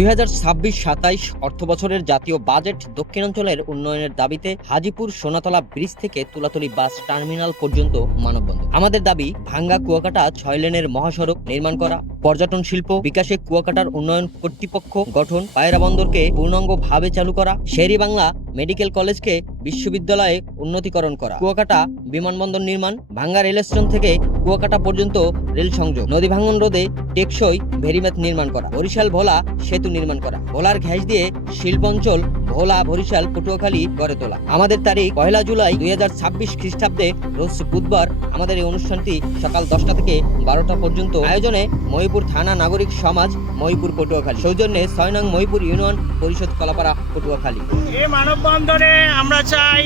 2026-27 অর্থবছরের জাতীয় বাজেট দক্ষিণাঞ্চলের উন্নয়নের দাবিতে হাজীপুর সোনাতলা ব্রিজ থেকে তুলাতলী বাস টার্মিনাল পর্যন্ত মানববন্ধন। আমাদের দাবি ভাঙ্গা কুয়াকাটা 6 লেনের মহাসড়ক নির্মাণ করা, পর্যটন শিল্প বিকাশে কুয়াকাটার উন্নয়ন কর্তৃপক্ষ গঠন, পায়রা বন্দরকে পূর্ণাঙ্গভাবে চালু করা, শের-ই-বাংলা মেডিকেল কলেজকে বিশ্ববিদ্যালয়ে উন্নতিকরণ করা, কুয়াকাটা বিমানবন্দর নির্মাণ, ভাঙ্গা রেল স্টেশন থেকে কুয়াকাটা পর্যন্ত রেল সংযোগ, নদী ভাঙ্গন রোধে টেকসই ভেরিম্যাথ নির্মাণ করা, বরিশাল ভোলা সেতু নির্মাণ করা, ভোলার ঘ্যাস দিয়ে শিল্প অঞ্চল ভোলা বরিশাল পটুয়াখালী গড়ে তোলা। আমাদের তারিখ 1 জুলাই 2026 খ্রিস্টাব্দে রোজ বুধবার। আমাদের এই অনুষ্ঠানটি সকাল 10টা থেকে 12টা পর্যন্ত। আয়োজনে মহিপুর থানা নাগরিক সমাজ মহিপুর পটুয়াখালী, সৌজন্যে 6 নং মহিপুর ইউনিয়ন পরিষদ কলাপাড়া পটুয়াখালী। এই মানববন্ধনে আমরা চাই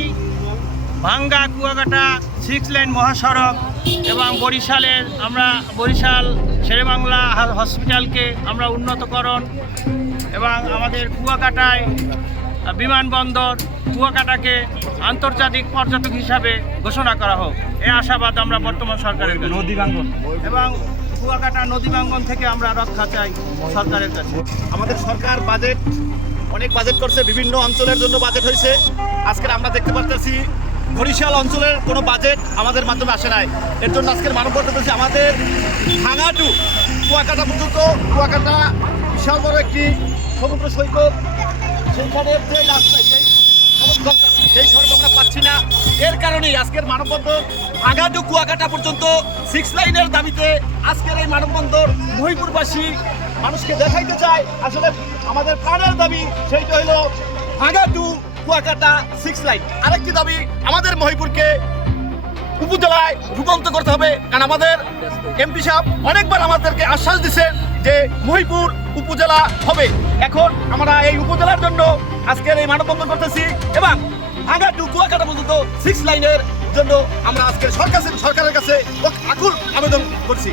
ভাঙ্গা কুয়াকাটা 6 লেন মহাসড়ক এবং বরিশাল শের-ই-বাংলা হসপিটালকে আমরা উন্নতকরণ এবং আমাদের কুয়াকাটায় বিমানবন্দর, কুয়াকাটাকে আন্তর্জাতিক পর্যটক হিসাবে ঘোষণা করা হোক। এই আশাবাদ আমরা বর্তমান সরকারের কাছে। নদী ভাঙ্গন এবং কুয়াকাটা নদী ভাঙ্গন থেকে আমরা রক্ষা চাই সরকারের কাছে। আমাদের সরকার অনেক বাজেট করছে, বিভিন্ন অঞ্চলের জন্য বাজেট হয়েছে। আজকে আমরা দেখতে পাচ্ছি বরিশাল অঞ্চলের কোনো বাজেট আমাদের মাধ্যমে আসে নাই। এর জন্য আজকের মানববন্ধন করছি আমাদের ভাঙ্গা টু কুয়াকাটা পর্যন্ত। কুয়াকাটা বিশাল বড় একটি সমুদ্র সৈকত, সেইখানের যে রাস্তা সেই সড়ক আমরা পাচ্ছি না। এর কারণেই আজকের মানববন্ধন ভাঙ্গা টু কুয়াকাটা পর্যন্ত 6 লাইনের দাবিতে আজকের এই মানববন্ধন মহিপুরবাসী মানুষকে দেখাইতে চায় আসলে আমাদের প্রাণের দাবি সেইটা হলো ভাঙ্গা টু কুয়াকাটা 6 লাইন। আরেকটি দাবি আমাদের মহিপুরকে উপজেলায় রূপান্তর করতে হবে, কারণ আমাদের এমপি সাহেব অনেকবার আমাদেরকে আশ্বাস দিচ্ছেন যে মহিপুর উপজেলা হবে। এখন আমরা এই উপজেলার জন্য আজকের এই মানববন্ধন করতেছি এবং ভাঙ্গা টু কুয়াকাটা পর্যন্ত 6 লাইনের জন্য আমরা আজকের সরকারের কাছে আকুল আবেদন করছি।